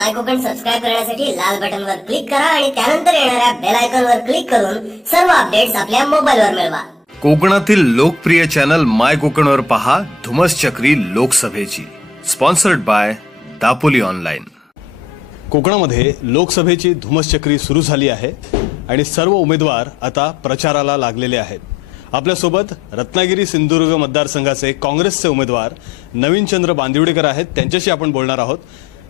माय Konkan subscribe करण्यासाठी लाल बटनवर click करा आणि त्यानंतर येणाऱ्या बेल आयकॉनवर क्लिक करून सर्व अपडेट्स आपल्या मोबाईलवर मिळवा। कोकणातील लोकप्रिय चॅनल माय कोकणवर पहा धुमस चक्री लोकसभेची, स्पॉन्सर्ड बाय दापोली ऑनलाईन। कोकणामध्ये लोकसभेची धुमस चक्री सुरू झाली आहे आणि सर्व उमेदवार आता प्रचाराला लागलेले आहेत। आपल्यासोबत रत्नागिरी सिंधुदुर्ग मतदारसंघाचे काँग्रेसचे उमेदवार नवीनचंद्र बांदिवडेकर आहेत, त्यांच्याशी आपण बोलणार आहोत।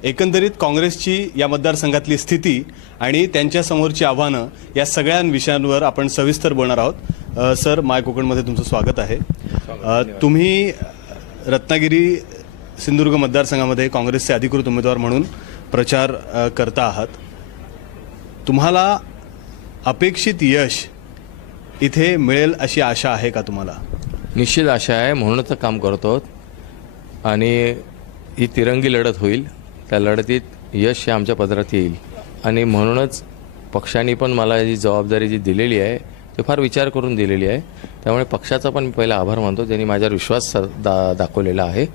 एकंदरीत काँग्रेसची या मतदारसंघातली स्थिती आणि त्यांच्या समोरची आव्हानं या सगळ्या विषयांवर आपण सविस्तर बोलणार आहोत। सर, माय कोकणमध्ये तुमचं स्वागत आहे। तुम्ही रत्नागिरी सिंधुदुर्ग मतदारसंघामध्ये काँग्रेसचे अधिकृत उमेदवार म्हणून प्रचार करता आहात। तुम्हाला अपेक्षित यश इथे मिळेल अशी आशा आहे का तुम्हाला? निश्चित आशा आहे, म्हणूनच काम करतो आणि ही तिरंगी लढत होईल। त्या लढतीत यश हे आमच्या पदरात येईल आणि म्हणूनच पक्षाने पण मला जी जबाबदारी जी दिलेली आहे ते फार विचार करून दिलेली आहे। त्यामुळे पक्षाचा पण मी पहिला आभार मानतो, त्यांनी माझ्यावर विश्वास दाखवलेला आहे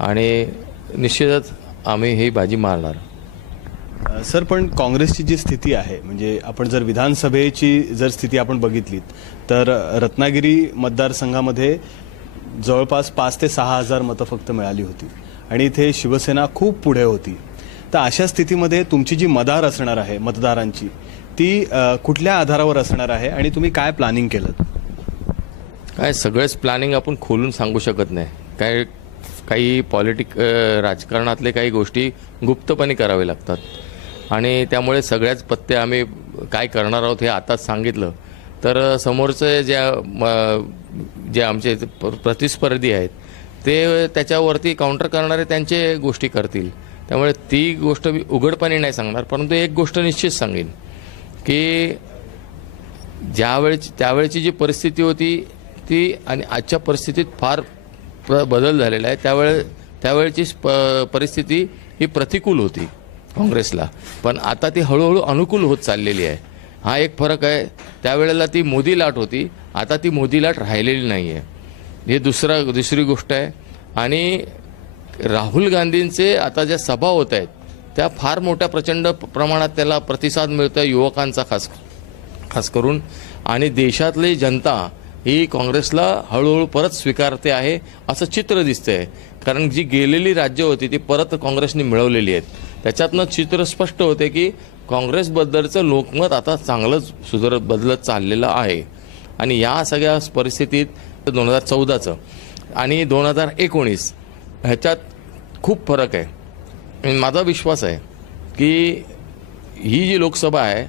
आणि निश्चितच आम्ही ही बाजी मारणार। सर, पण काँग्रेसची जी स्थिती आहे, म्हणजे आपण जर विधानसभेची जर स्थिती आपण बघितलीत तर रत्नागिरी मतदारसंघामध्ये जवळपास 5 ते 6 हजार मतं फक्त मिळाली होती आणि इथे शिवसेना खूप पुढे होती। तर अशा स्थितीमध्ये तुमची जी मदार असणार आहे मतदारांची, ती कुठल्या आधारावर असणार आहे आणि तुम्ही काय प्लॅनिंग केलं? काय सगळंच प्लॅनिंग आपण खोलून सांगू शकत नाही। काही राजकारणातले काही गोष्टी गुप्तपणे करावे लागतात आणि त्यामुळे सगळ्याच पत्ते आम्ही काय करणार आहोत हे आताच सांगितलं तर समोरचे जे आमचे प्रतिस्पर्धी आहेत ते त्याच्यावरती काउंटर करणारे त्यांचे गोष्टी करतील। त्यामुळे ती गोष्ट मी उघडपणे नाही सांगणार, परंतु एक गोष्ट निश्चित सांगेन की त्यावेळची जी परिस्थिती होती ती आणि आजच्या परिस्थितीत फार बदल झालेला आहे। त्यावेळची परिस्थिती ही प्रतिकूल होती काँग्रेसला, पण आता ती हळूहळू अनुकूल होत चाललेली आहे। हा एक फरक आहे। त्यावेळेला ती मोदी लाट होती, आता ती मोदी लाट राहिलेली नाही आहे, ही दुसरी गोष्ट आहे। आणि राहुल गांधींचे आता ज्या सभा होत आहेत त्या फार मोठ्या प्रचंड प्रमाणात त्याला प्रतिसाद मिळतो आहे युवकांचा खास करून, आणि देशातली जनता ही काँग्रेसला हळूहळू परत स्वीकारते आहे असं चित्र दिसतंय। कारण जी गेलेली राज्य होती ती परत काँग्रेसने मिळवलेली आहेत। त्याच्यातनं चित्र स्पष्ट होते की काँग्रेसबद्दलचं लोकमत आता चांगलंच बदलत चाललेलं आहे। आणि या सगळ्या परिस्थितीत 2014चं आणि 2019 ह्याच्यात खूप फरक आहे। माझा विश्वास आहे की ही जी लोकसभा आहे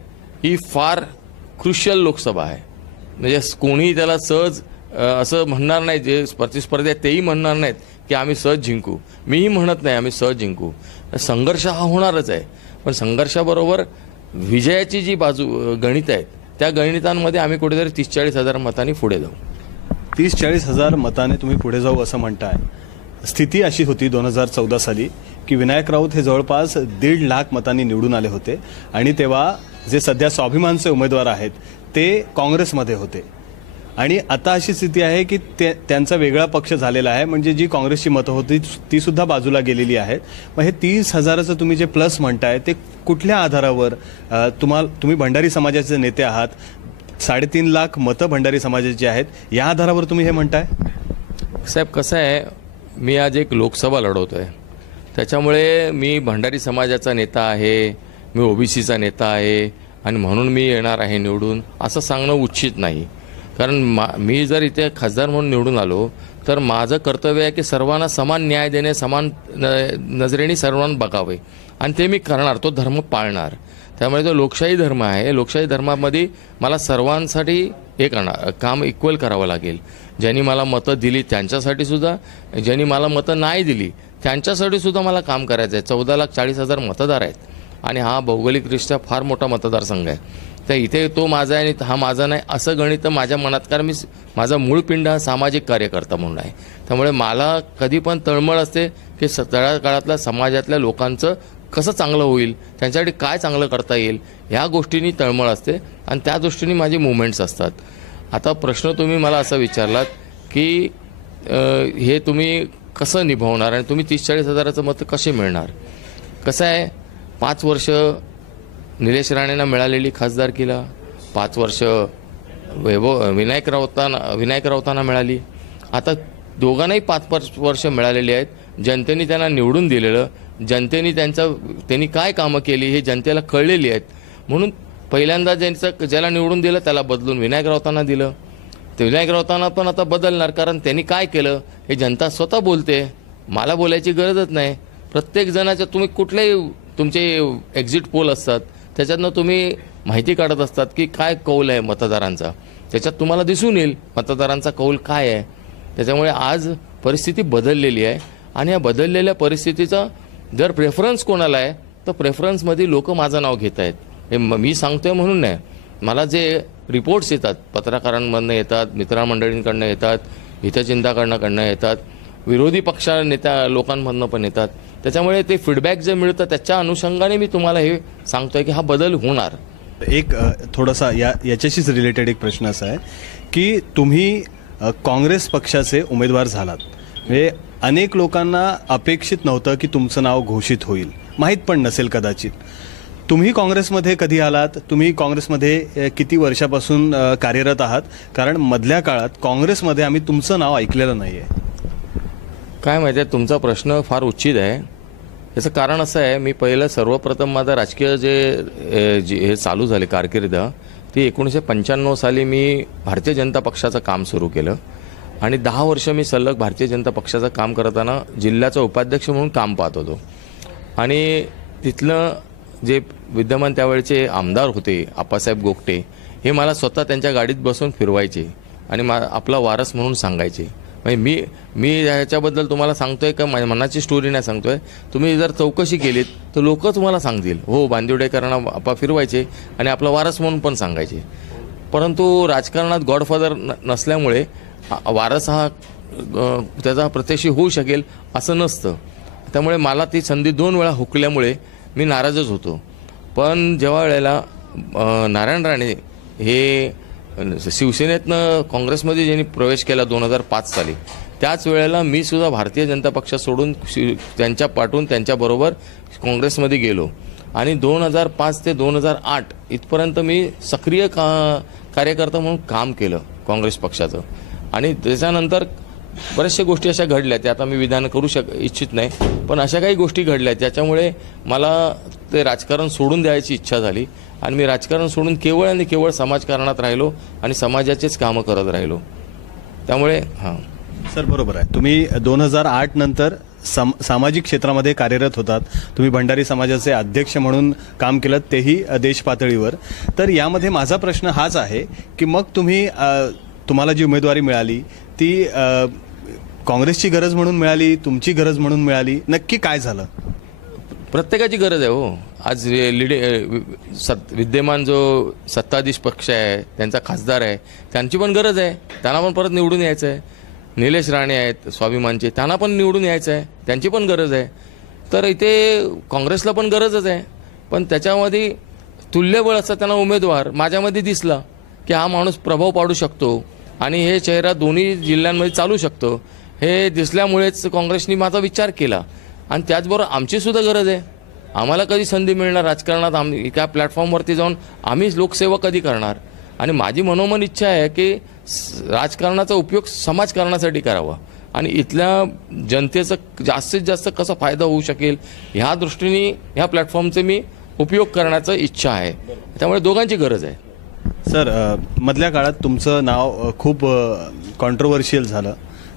ही फार क्रुशियल लोकसभा आहे। म्हणजे कोणीही त्याला सहज असं म्हणणार नाही, जे प्रतिस्पर्धी आहेत तेही म्हणणार नाहीत की आम्ही सहज जिंकू। मीही म्हणत नाही आम्ही सहज जिंकू। संघर्ष हा होणारच आहे, पण संघर्षाबरोबर विजयाची जी गणित आहेत त्या गणितांमध्ये आम्ही कुठेतरी 30-40 हजार मतांनी पुढे जाऊ। 30-40 हजार मताने तुम्ही पुढे जाऊ असं म्हणताय। स्थिती अशी होती 2014 साली की विनायक राऊत हे जवळपास 1.5 लाख मतांनी निवडून आले होते आणि तेव्हा जे सध्या स्वाभिमानचे उमेदवार आहेत ते काँग्रेसमध्ये होते आणि आता अशी स्थिती आहे की त्यांचा वेगळा पक्ष झालेला आहे, म्हणजे जी काँग्रेसची मतं होती ती सुद्धा बाजूला गेलेली आहेत। मग हे 30,000चं तुम्ही जे प्लस म्हणताय ते कुठल्या आधारावर? तुम्ही भंडारी समाजाचे नेते आहात, 3.5 लाख मतं भंडारी समाजाची आहेत, या आधारावर तुम्ही हे म्हणताय? साहेब, कसं आहे, मी आज एक लोकसभा लढवतोय, त्याच्यामुळे मी भंडारी समाजाचा नेता आहे, मी ओबीसीचा नेता आहे आणि म्हणून मी येणार आहे निवडून असं सांगणं उचित नाही। कारण मी जर इथे खासदार म्हणून निवडून आलो तर माझं कर्तव्य आहे की सर्वांना समान न्याय देणे, समान नजरेने सर्वांना बघावे आणि ते मी करणार, तो धर्म पाळणार। त्यामुळे तो लोकशाही धर्म आहे। लोकशाही धर्मामध्ये मला सर्वांसाठी काम इक्वल करावं लागेल। ज्यांनी मला मतं दिली त्यांच्यासाठी सुद्धा, ज्यांनी मला मतं नाही दिली त्यांच्यासाठी सुद्धा मला काम करायचं आहे। 14,40,000 मतदार आहेत आणि हा भौगोलिकदृष्ट्या फार मोठा मतदारसंघ आहे। तर इथे तो माझा आहे आणि हा माझा नाही असं गणित माझ्या मनात, कारण माझा मूळ पिंड हा सामाजिक कार्यकर्ता म्हणून आहे। त्यामुळे मला कधी पण तळमळ असते की तळागाळातल्या समाजातल्या लोकांचं कसं चांगलं होईल, त्यांच्यासाठी काय चांगलं करता येईल, ह्या गोष्टींनी तळमळ असते आणि त्या दृष्टीने माझे मुवमेंट्स असतात। आता प्रश्न तुम्ही मला असा विचारलात की हे तुम्ही कसं निभावणार आणि तुम्ही 30-40 हजाराचं मत कसे मिळणार? कसं आहे, 5 वर्ष निलेश राणेंना मिळालेली खासदारकीला, 5 वर्ष विनायक राऊतांना मिळाली. आता दोघांनाही 5 वर्ष मिळालेली आहेत. जनतेने त्यांना निवडून दिलेलं, जनतेने त्यांनी काय कामं केली हे जनतेला कळलेली आहेत. म्हणून पहिल्यांदा ज्याला निवडून दिलं त्याला बदलून विनायक राऊतांना दिलं. ते विनायक राऊतांना पण आता बदलणार, कारण त्यांनी काय केलं हे जनता स्वतः बोलते. मला बोलायची गरजच नाही. प्रत्येक जणाच्या तुम्ही कुठलेही तुमचे एक्झिट पोल असतात त्याच्यातनं तुम्ही माहिती काढत असतात की काय कौल आहे मतदारांचा. त्याच्यात तुम्हाला दिसून येईल मतदारांचा कौल काय आहे. त्याच्यामुळे आज परिस्थिती बदललेली आहे आणि या बदललेल्या परिस्थितीचा जर प्रेफरन्स कोणाला आहे तर प्रेफरन्समध्ये लोक माझं नाव घेत आहेत. हे मी सांगतोय म्हणून नाही, मला जे रिपोर्ट्स येतात पत्रकारांमधनं येतात, मित्रमंडळींकडनं येतात, हितचिंतकांकडनं येतात, विरोधी पक्ष नेत्या लोकांमधनं पण येतात. त्याच्यामुळे ते फीडबॅक जे मिळतं त्याच्या अनुषंगाने मी तुम्हाला हे सांगतोय की हा बदल होणार. एक थोडासा याच्याशीच रिलेटेड एक प्रश्न असा आहे की तुम्ही काँग्रेस पक्षाचे उमेदवार झालात. म्हणजे अनेक लोकांना अपेक्षित नव्हतं की तुमचं नाव घोषित होईल, माहीत पण नसेल कदाचित. तुम्ही काँग्रेसमध्ये कधी आलात? तुम्ही काँग्रेसमध्ये किती वर्षापासून कार्यरत आहात? कारण मधल्या काळात काँग्रेसमध्ये आम्ही तुमचं नाव ऐकलेलं नाही आहे. काय माहिती आहे, तुमचा प्रश्न फार उचित आहे. याचं कारण असं आहे, मी पहिलं सर्वप्रथम माझं राजकीय हे चालू झाले कारकीर्द ती 1995 साली मी भारतीय जनता पक्षाचं काम सुरू केलं आणि 10 वर्ष मी सलग भारतीय जनता पक्षाचं काम करताना जिल्ह्याचा उपाध्यक्ष म्हणून काम पाहत होतो. आणि तिथलं जे विद्यमान त्यावेळचे आमदार होते आप्पासाहेब गोगटे, हे मला स्वतः त्यांच्या गाडीत बसून फिरवायचे आणि आपला वारस म्हणून सांगायचे. म्हणजे मी ह्याच्याबद्दल तुम्हाला सांगतोय का मनाची स्टोरी नाही सांगतोय. तुम्ही जर चौकशी केलीत तर लोक तुम्हाला सांगतील, हो बांदिवडेकरांना आप्पा फिरवायचे आणि आपला वारस म्हणून पण सांगायचे. परंतु राजकारणात गॉडफादर नसल्यामुळे वारस हा त्याचा प्रत्यक्षी होऊ शकेल असं नसतं. त्यामुळे मला ती संधी 2 वेळा हुकल्यामुळे मी नाराजच होतो. पण जेव्हा वेळेला नारायण राणे हे शिवसेनेतनं काँग्रेसमध्ये ज्यांनी प्रवेश केला 2005 साली, त्याच वेळेला मी सुद्धा भारतीय जनता पक्ष सोडून त्यांच्या पाठून त्यांच्याबरोबर काँग्रेसमध्ये गेलो आणि 2005 ते 2008 इथपर्यंत मी सक्रिय कार्यकर्ता म्हणून काम केलं काँग्रेस पक्षाचं. आणि त्याच्यानंतर बऱ्याचशा गोष्टी अशा घडल्या, त्या आता मी विधान करू इच्छित नाही, पण अशा काही गोष्टी घडल्या ज्याच्यामुळे मला ते राजकारण सोडून द्यायची इच्छा झाली आणि मी राजकारण सोडून केवळ आणि केवळ समाजकारणात राहिलो आणि समाजाचेच कामं करत राहिलो. त्यामुळे हां सर, बरोबर आहे. तुम्ही 2008 नंतर सामाजिक क्षेत्रामध्ये कार्यरत होतात. तुम्ही भंडारी समाजाचे अध्यक्ष म्हणून काम केलं, तेही देश पातळीवर. तर यामध्ये माझा प्रश्न हाच आहे की मग तुम्हाला जी उमेदवारी मिळाली ती काँग्रेसची गरज म्हणून मिळाली, तुमची गरज म्हणून मिळाली, नक्की काय झालं? प्रत्येकाची गरज आहे हो. आज विद्यमान जो सत्ताधीश पक्ष आहे त्यांचा खासदार आहे त्यांची पण गरज आहे, त्यांना पण परत निवडून यायचं आहे. निलेश राणे आहेत स्वाभिमानचे, त्यांना पण निवडून यायचं आहे, त्यांची पण गरज आहे. तर इथे काँग्रेसला पण गरजच आहे. पण त्याच्यामध्ये तुल्यबळ असं त्यांना उमेदवार माझ्यामध्ये दिसला की हा माणूस प्रभाव पाडू शकतो आणि हे चेहरा दोन्ही जिल्ह्यांमध्ये चालू शकतो, हे दिसल्यामुळेच काँग्रेसने माझा विचार केला. आणि त्याचबरोबर आमची सुद्धा गरज आहे. आम्हाला कधी संधी मिळणार राजकारणात? आम्ही त्या प्लॅटफॉर्मवरती जाऊन आम्ही लोकसेवा कधी करणार? आणि माझी मनोमन इच्छा आहे की राजकारणाचा उपयोग समाजकारणासाठी करावा आणि इथल्या जनतेचा जास्तीत जास्त कसा फायदा होऊ शकेल ह्या दृष्टीने ह्या प्लॅटफॉर्मचे मी उपयोग करण्याची इच्छा आहे. त्यामुळे दोघांची गरज आहे. सर, मधल्या काळात तुमचं नाव खूप कॉन्ट्रोवर्शियल झालं,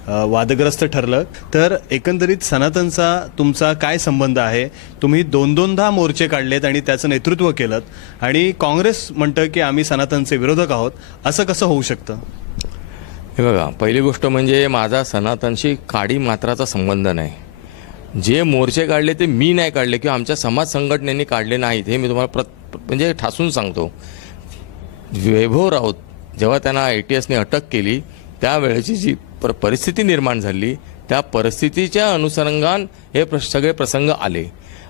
वादग्रस्त ठरलं. तर एकंदरीत सनातनचा तुमचा काय संबंध आहे? तुम्ही 2-2दा मोर्चे काढलेत आणि त्याचं नेतृत्व केलं आणि काँग्रेस म्हणतं की आम्ही सनातनचे विरोधक आहोत, असं कसं होऊ शकतं? हे बघा, पहिली गोष्ट म्हणजे माझा सनातनशी काडी मात्राचा संबंध नाही. जे मोर्चे काढले ते मी नाही काढले किंवा आमच्या समाज संघटनेने काढले नाहीत, हे मी तुम्हाला म्हणजे ठासून सांगतो. वैभव राऊत जेव्हा त्यांना ATSने अटक केली त्यावेळेची जी परिस्थिती निर्माण झाली त्या परिस्थितीच्या अनुषंगान हे सगळे प्रसंग आले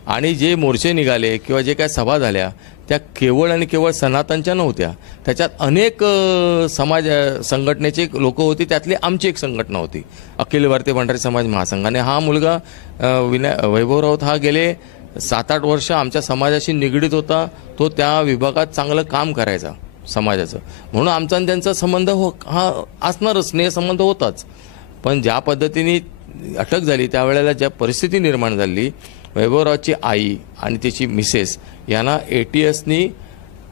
आणि जे मोर्चे निघाले किंवा जे काय सभा झाल्या त्या केवळ आणि केवळ सनातनच्या नव्हत्या. त्याच्यात अनेक समाज संघटनेचे लोक होती, त्यातली आमची एक संघटना होती अखिल भारतीय भंडारी समाज महासंघ. आणि हा मुलगा वैभव राऊत हा गेले 7-8 वर्ष आमच्या समाजाशी निगडीत होता, तो त्या विभागात चांगलं काम करायचा समाजाचं, म्हणून आमचा आणि त्यांचा संबंध हा असणारच, स्नेहसंबंध होताच. पण ज्या पद्धतीने अटक झाली त्यावेळेला ज्या परिस्थिती निर्माण झाली, वैभवरावची आई आणि त्याची मिसेस यांना ATSनी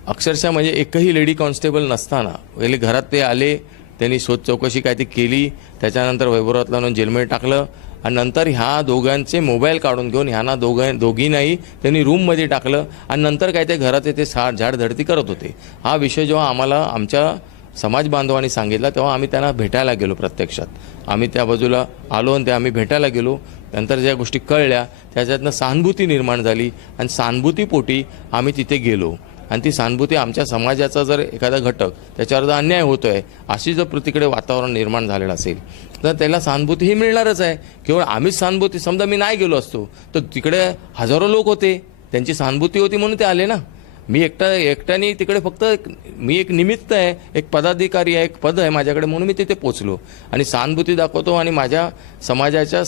अक्षरशः म्हणजे एकही लेडी कॉन्स्टेबल नसताना पहिले घरात ते आले, त्यांनी शोध चौकशी काय ती केली, त्याच्यानंतर वैभवरावला जेलमध्ये टाकलं आणि नंतर ह्या दोघांचे मोबाईल काढून घेऊन ह्यांना दोघींनाही त्यांनी रूममध्ये टाकलं आणि नंतर काय ते घरात ते झाडझडती करत होते. हा विषय जेव्हा आम्हाला आमच्या समाज बांधवांनी सांगितला तेव्हा आम्ही त्यांना भेटायला गेलो. प्रत्यक्षात आम्ही त्या बाजूला आलो आणि ते आम्ही भेटायला गेलो. नंतर ज्या गोष्टी कळल्या त्याच्यातनं सहानुभूती निर्माण झाली आणि सहानुभूतीपोटी आम्ही तिथे गेलो आणि ती सहानुभूती आमच्या समाजाचा जर एखादा घटक त्याच्यावर जर अन्याय होतोय अशी जर तिकडे वातावरण निर्माण झालेलं असेल तर त्याला सहानुभूती ही मिळणारच आहे. केवळ आम्हीच सहानुभूती, समजा मी नाही गेलो असतो तर तिकडे हजारो लोक होते, त्यांची सहानुभूती होती म्हणून ते आले ना. मी एकट्याने तिकडे फक्त मी एक निमित्त आहे, एक पदाधिकारी आहे, एक पद आहे माझ्याकडे म्हणून मी तिथे पोचलो आणि सहानुभूती दाखवतो आणि माझ्या समाजाच्या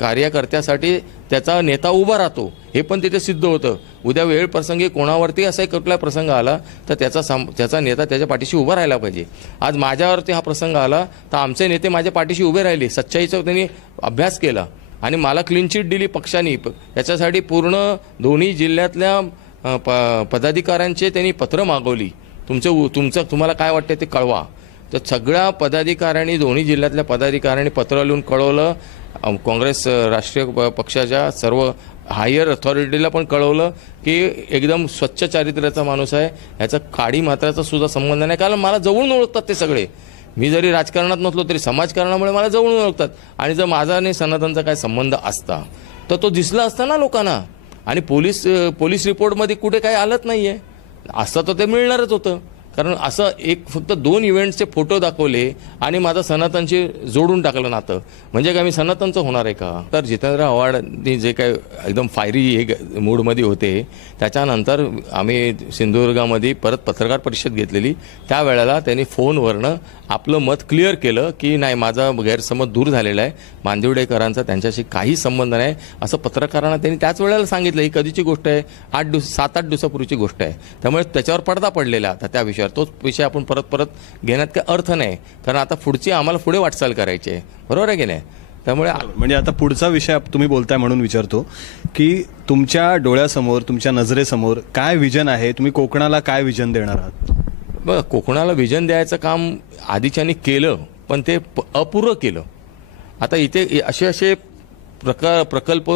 कार्यकर्त्यासाठी त्याचा नेता उभा राहतो हे पण तिथे सिद्ध होतं. उद्या वेळ प्रसंगी कोणावरती असा कुठला प्रसंग आला तर त्याचा नेता त्याच्या पाठीशी उभा राहायला पाहिजे. आज माझ्यावरती हा प्रसंग आला तर आमचे नेते माझ्या पाठीशी उभे राहिले, सच्चाईचा त्यांनी अभ्यास केला आणि मला क्लीन चिट दिली पक्षाने. त्याच्यासाठी पूर्ण दोन्ही जिल्ह्यातल्या पदाधिकाऱ्यांचे त्यांनी पत्र मागवली, तुम्हाला काय वाटतं ते कळवा. तर सगळ्या पदाधिकाऱ्यांनी, दोन्ही जिल्ह्यातल्या पदाधिकाऱ्यांनी पत्र लिहून कळवलं. काँग्रेस राष्ट्रीय पक्षाच्या सर्व हायर अथॉरिटीला पण कळवलं की एकदम स्वच्छ चारित्र्याचा माणूस आहे, याचा काडी मात्राचा सुद्धा संबंध नाही. कारण मला जवळून ओळखतात ते सगळे. मी जरी राजकारणात नसलो तरी समाजकारणामुळे मला जवळून ओळखतात आणि जर माझा आणि सनातनचा काय संबंध असता तर तो दिसला असता ना लोकांना. आणि पोलीस रिपोर्टमध्ये कुठे काही आलंच नाही आहे, असं तर ते मिळणारच होतं. कारण असं एक फक्त 2 इव्हेंट्सचे फोटो दाखवले आणि माझं सनातनशी जोडून टाकलं नातं, म्हणजे काय मी सनातनचं होणार आहे का? तर जितेंद्र आव्हाडांनी जे काय एकदम फायरी हे मूडमध्ये होते त्याच्यानंतर आम्ही सिंधुदुर्गामध्ये परत पत्रकार परिषद घेतलेली. त्यावेळेला त्यांनी फोनवरनं आपलं मत क्लिअर केलं की नाही, माझा गैरसमज दूर झालेला आहे, मांदिवडेकरांचा त्यांच्याशी काही संबंध नाही असं पत्रकारांना त्यांनी त्याच वेळेला सांगितलं. ही कधीची गोष्ट आहे, 7-8 दिवसापूर्वीची गोष्ट आहे. त्यामुळे त्याच्यावर पडदा पडलेला आता त्या विषयावर. तोच विषय आपण परत घेण्यात काही अर्थ नाही, कारण आता आम्हाला पुढे वाटचाल करायची आहे, बरोबर आहे की नाही? त्यामुळे म्हणजे आता पुढचा विषय तुम्ही बोलताय म्हणून विचारतो की तुमच्या डोळ्यासमोर, तुमच्या नजरेसमोर काय विजन आहे? तुम्ही कोकणाला काय विजन देणार आहात? बघा, कोकणाला विजन द्यायचं काम आधीच्यांनी केलं पण ते अपूर्ण केलं. आता इथे असे प्रकल्प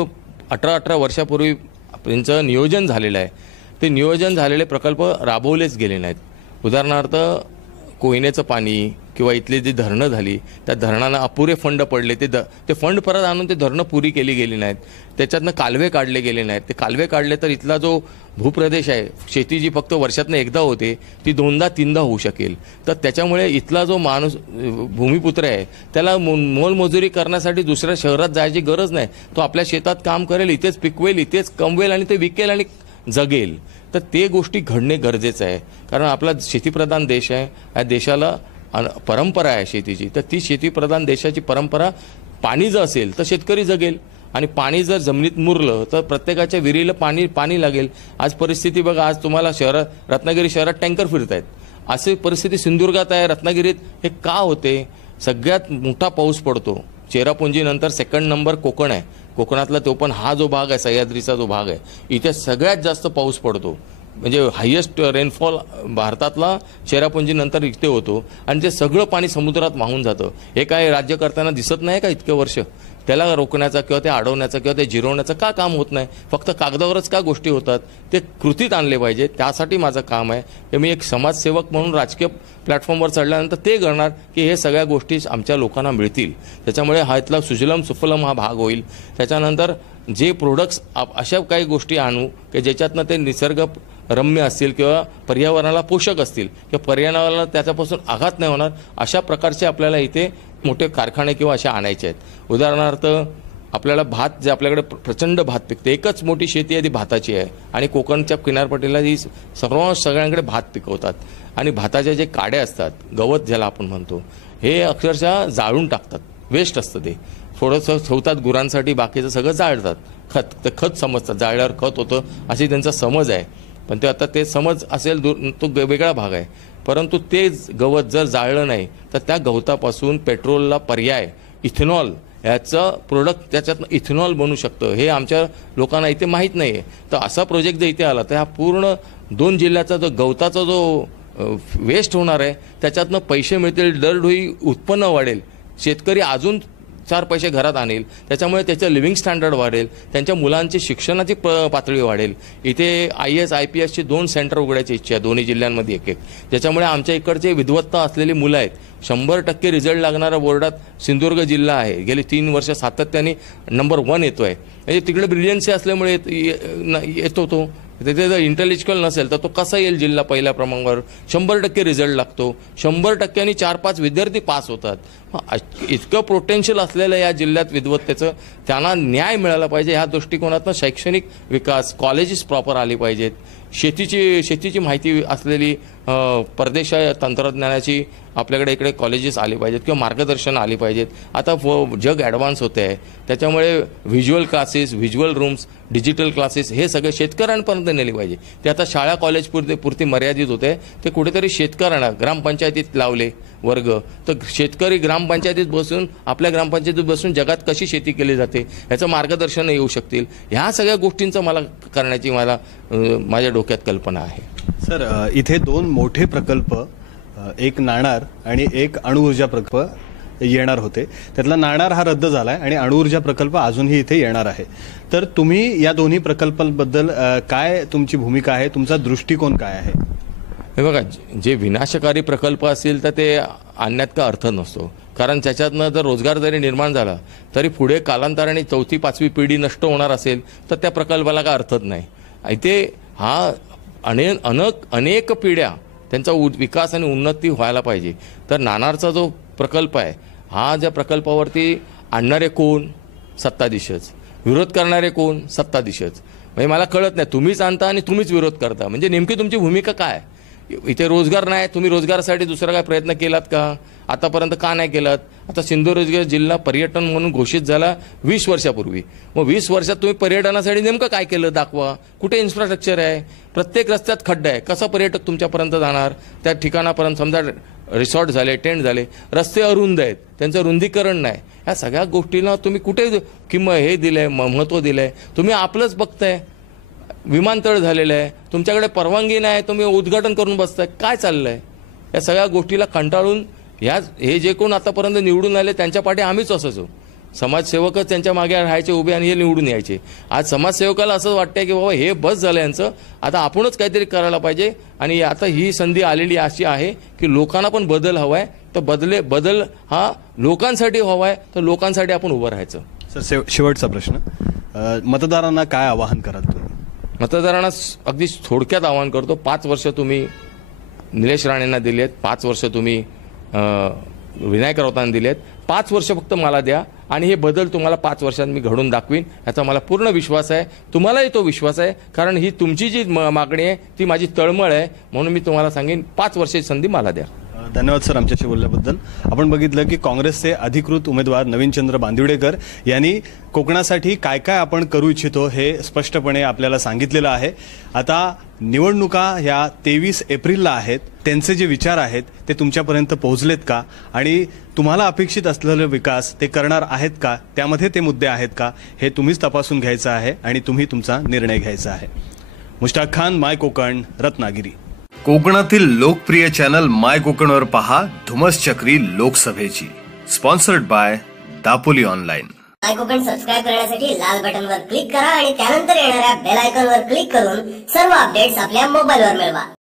18 वर्षापूर्वी त्यांचं नियोजन झालेलं आहे, ते नियोजन झालेले प्रकल्प राबवलेच गेले नाहीत. उदाहरणार्थ कोयनेचं पाणी किंवा इथली जी धरणं झाली त्या धरणांना अपुरे फंड पडले, ते फंड परत आणून ते धरणं पुरी केली गेली नाहीत. त्याच्यातनं कालवे काढले गेले नाहीत. ते कालवे काढले तर इथला जो भूप्रदेश आहे, शेती जी फक्त वर्षातनं एकदा होते ती 2दा-3दा होऊ शकेल. तर त्याच्यामुळे इथला जो माणूस भूमिपुत्र आहे त्याला मोलमजुरी करण्यासाठी दुसऱ्या शहरात जायची गरज नाही. तो आपल्या शेतात काम करेल, इथेच पिकवेल, इथेच कमवेल आणि ते विकेल आणि जगेल. तर ते गोष्टी घडणे गरजेचं आहे, कारण आपला शेतीप्रधान देश आहे. या देशाला परंपरा आहे शेतीची, तर ती शेतीप्रधान देशाची परंपरा, पाणी जर असेल तर शेतकरी जगेल आणि पाणी जर जमिनीत मुरलं तर प्रत्येकाच्या विहिरीला पाणी लागेल. आज परिस्थिती बघा, आज तुम्हाला रत्नागिरी शहरात टँकर फिरत आहेत, अशी परिस्थिती सिंधुदुर्गात आहे, रत्नागिरीत. हे का होते? सगळ्यात मोठा पाऊस पडतो चेरापुंजीनंतर 2nd नंबर कोकण आहे. कोकणातला तो पण हा जो भाग आहे, सह्याद्रीचा जो भाग आहे, इथे सगळ्यात जास्त पाऊस पडतो. म्हणजे हायेस्ट रेनफॉल भारतातला चेरापुंजीनंतर इथे होतो आणि ते सगळं पाणी समुद्रात वाहून जातं. हे काय राज्यकर्त्यांना दिसत नाही का इतके वर्ष? त्याला रोखण्याचा किंवा ते अडवण्याचा किंवा ते जिरवण्याचं का काम होत नाही? फक्त कागदावरच का गोष्टी होतात? ते कृतीत आणले पाहिजे. त्यासाठी माझं काम आहे की मी एक समाजसेवक म्हणून राजकीय प्लॅटफॉर्मवर चढल्यानंतर ते करणार की हे सगळ्या गोष्टी आमच्या लोकांना मिळतील. त्याच्यामुळे हा इथला सुजलम सुफलम हा भाग होईल. त्याच्यानंतर जे प्रोडक्ट्स अशा काही गोष्टी आणू की ज्याच्यातनं ते निसर्ग रम्य असतील किंवा पर्यावरणाला पोषक असतील किंवा पर्यावरणाला त्याच्यापासून आघात नाही होणार, अशा प्रकारचे आपल्याला इथे मोठे कारखाने किंवा असे आणायचे आहेत. उदाहरणार्थ आपल्याला भात, जे आपल्याकडे प्रचंड भात पिकते, एकच मोठी शेती आहे ती भाताची आहे आणि कोकणच्या किनारपट्टीला ही सगळ्यांकडे भात पिकवतात आणि भाताच्या जे काड्या असतात, गवत ज्याला आपण म्हणतो, हे अक्षरशः जाळून टाकतात, वेस्ट असतं ते. थोडंसं ठेवतात गुरांसाठी, बाकीचं सगळं जाळतात. खत समजतात, जाळल्यावर खत होतं अशी त्यांचा समज आहे. पण ते आता ते समज असेल तो वेगळा भाग आहे. परंतु ते गवत जर जाळलं नाही तर त्या गवतापासून पेट्रोलला पर्याय इथेनॉल याचं प्रोडक्ट, त्याच्यातनं इथेनॉल बनू शकतं, हे आमच्या लोकांना इथे माहीत नाही आहे. तर असा प्रोजेक्ट जर इथे आला तर हा पूर्ण 2 जिल्ह्याचा जो गवताचा जो वेस्ट होणार आहे त्याच्यातनं पैसे मिळतील, दरडोई उत्पन्न वाढेल, शेतकरी अजून 4 पैसे घरात आणेल, त्याच्यामुळे त्याचं लिव्हिंग स्टँडर्ड वाढेल, त्यांच्या मुलांची शिक्षणाची पातळी वाढेल. इथे IAS IPSची 2 सेंटर उघडायची इच्छा आहे, दोन्ही जिल्ह्यांमध्ये एक, ज्याच्यामुळे आमच्या इकडचे विद्वत्ता असलेली मुलं आहेत. 100% रिझल्ट लागणाऱ्या बोर्डात सिंधुदुर्ग जिल्हा आहे, गेली 3 वर्ष सातत्याने नंबर 1 येतो आहे. म्हणजे तिकडे ब्रिलियन्सी असल्यामुळे येतो तो. तिथे जर इंटेलेक्च्युअल नसेल तर तो कसा येईल जिल्हा पहिल्या क्रमांकावर? 100% रिझल्ट लागतो, 100%नी 4-5 विद्यार्थी पास होतात. इतकं पोटेन्शियल असलेलं या जिल्ह्यात विद्वत्तेचं, त्यांना न्याय मिळाला पाहिजे. ह्या दृष्टिकोनातून शैक्षणिक विकास, कॉलेजेस प्रॉपर आली पाहिजेत, शेतीची माहिती असलेली परदेश तंत्रज्ञानाची आपल्याकडे इकडे कॉलेजेस आली पाहिजेत किंवा मार्गदर्शन आली पाहिजेत. आता जग ॲडव्हान्स होते आहे, त्याच्यामुळे visual classes, visual rooms, digital classes हे सगळे शेतकऱ्यांपर्यंत नेले पाहिजे. ते आता शाळा कॉलेज पुरती मर्यादित होते, ते कुठेतरी शेतकऱ्यांना ग्रामपंचायतीत लावले वर्ग, तर शेतकरी ग्रामपंचायतीत बसून, आपल्या ग्रामपंचायतीत बसून जगात कशी शेती केली जाते याचं मार्गदर्शन येऊ शकतील. ह्या सगळ्या गोष्टींचं मला करण्याची माझ्या डोक्यात कल्पना आहे. सर, इथे 2 मोठे प्रकल्प, एक नाणार आणि एक अणुऊर्जा प्रकल्प येणार होते. त्यातला नाणार हा रद्द झालाय आणि अणुऊर्जा प्रकल्प अजूनही इथे येणार आहे. तर तुम्ही या दोन्ही प्रकल्पांबद्दल काय तुमची भूमिका आहे, तुमचा दृष्टिकोन काय आहे? हे बघा, जे विनाशकारी प्रकल्प असतील तर ते आणण्यात का अर्थ नसतो, कारण त्याच्यातनं जर रोजगार जरी निर्माण झाला तरी पुढे कालांतराने 4थी-5वी पिढी नष्ट होणार असेल तर त्या प्रकल्पाला का अर्थच नाही. इथे हा अनेक पिढ्या त्यांचा विकास आणि उन्नती व्हायला पाहिजे. तर नाणारचा जो प्रकल्प आहे, हा ज्या प्रकल्पावरती आणणारे कोण? सत्ताधीशच. विरोध करणारे कोण? सत्ताधीशच. म्हणजे मला कळत नाही, तुम्हीच आणता आणि तुम्हीच विरोध करता, म्हणजे नेमकी तुमची भूमिका काय? इथे रोजगार नाही, तुम्ही रोजगारासाठी दुसरा काय प्रयत्न केलात का? आतापर्यंत का नाही केलात? आता सिंधुदुर्ग जिल्हा पर्यटन म्हणून घोषित झाला 20 वर्षापूर्वी. मग 20 वर्षात तुम्ही पर्यटनासाठी नेमकं काय केलं दाखवा. कुठे इन्फ्रास्ट्रक्चर आहे? प्रत्येक रस्त्यात खड्डा आहे. कसा पर्यटक तुमच्यापर्यंत जाणार? त्या ठिकाणापर्यंत समजा रिसॉर्ट झाले, टेंट झाले, रस्ते अरुंद आहेत, त्यांचं रुंदीकरण नाही. ह्या सगळ्या गोष्टींना तुम्ही कुठे हे दिलंय, महत्त्व दिलंय? तुम्ही आपलंच बघताय. विमानतळ झालेलं आहे, तुमच्याकडे परवानगी नाही, तुम्ही उद्घाटन करून बसताय. काय चाललंय? या सगळ्या गोष्टीला कंटाळून हे जे कोण आतापर्यंत निवडून आले त्यांच्या पाठी आम्हीच असायचो. समाजसेवकच त्यांच्या मागे राहायचे उभे आणि हे निवडून यायचे. आज समाजसेवकाला असं वाटतंय की बाबा हे बस झालं यांचं, आता आपणच काहीतरी करायला पाहिजे. आणि आता ही संधी आलेली अशी आहे की लोकांना पण बदल हवाय, तर बदल हा लोकांसाठी हवाय, तर लोकांसाठी आपण उभं राहायचं. सर, शेवटचा प्रश्न, मतदारांना काय आवाहन कराल तुम्ही? मतदारांना अगदी थोडक्यात आवाहन करतो, 5 वर्ष तुम्ही निलेश राणेंना दिलेत, 5 वर्ष तुम्ही विनायक राऊतांना दिलेत, 5 वर्ष फक्त मला द्या आणि हे बदल तुम्हाला 5 वर्षात मी घडून दाखवीन, याचा मला पूर्ण विश्वास आहे. तुम्हालाही तो विश्वास आहे, कारण ही तुमची जी मागणी आहे ती माझी तळमळ आहे. म्हणून मी तुम्हाला सांगेन 5 वर्षाची संधी मला द्या. धन्यवाद सर आमच्याशी बोलल्याबद्दल. आपण बघितलं की काँग्रेसचे अधिकृत उमेदवार नवीनचंद्र बांदिवडेकर यांनी कोकणासाठी काय काय आपण करू इच्छितो हे स्पष्टपणे आपल्याला सांगितलेलं आहे. आता निवडणुका ह्या 23 एप्रिलला आहेत. त्यांचे जे विचार आहेत ते तुमच्यापर्यंत पोहोचलेत का? आणि तुम्हाला अपेक्षित असलेले विकास ते करणार आहेत का? त्यामध्ये ते मुद्दे आहेत का? हे तुम्हीच तपासून घ्यायचं आहे आणि तुम्ही तुमचा निर्णय घ्यायचा आहे. मुश्ताक खान, माय कोकण, रत्नागिरी. कोकणातील लोकप्रिय चॅनल माय कोकणवर पहा धुमस चक्री लोकसभेची. Sponsored by Dapoli online. My Konkan subscribe करण्यासाठी लाल बटनवर क्लिक करा आणि त्यानंतर येणाऱ्या बेल आयकॉनवर क्लिक करून सर्व अपडेट्स आपल्या मोबाईलवर मिळवा.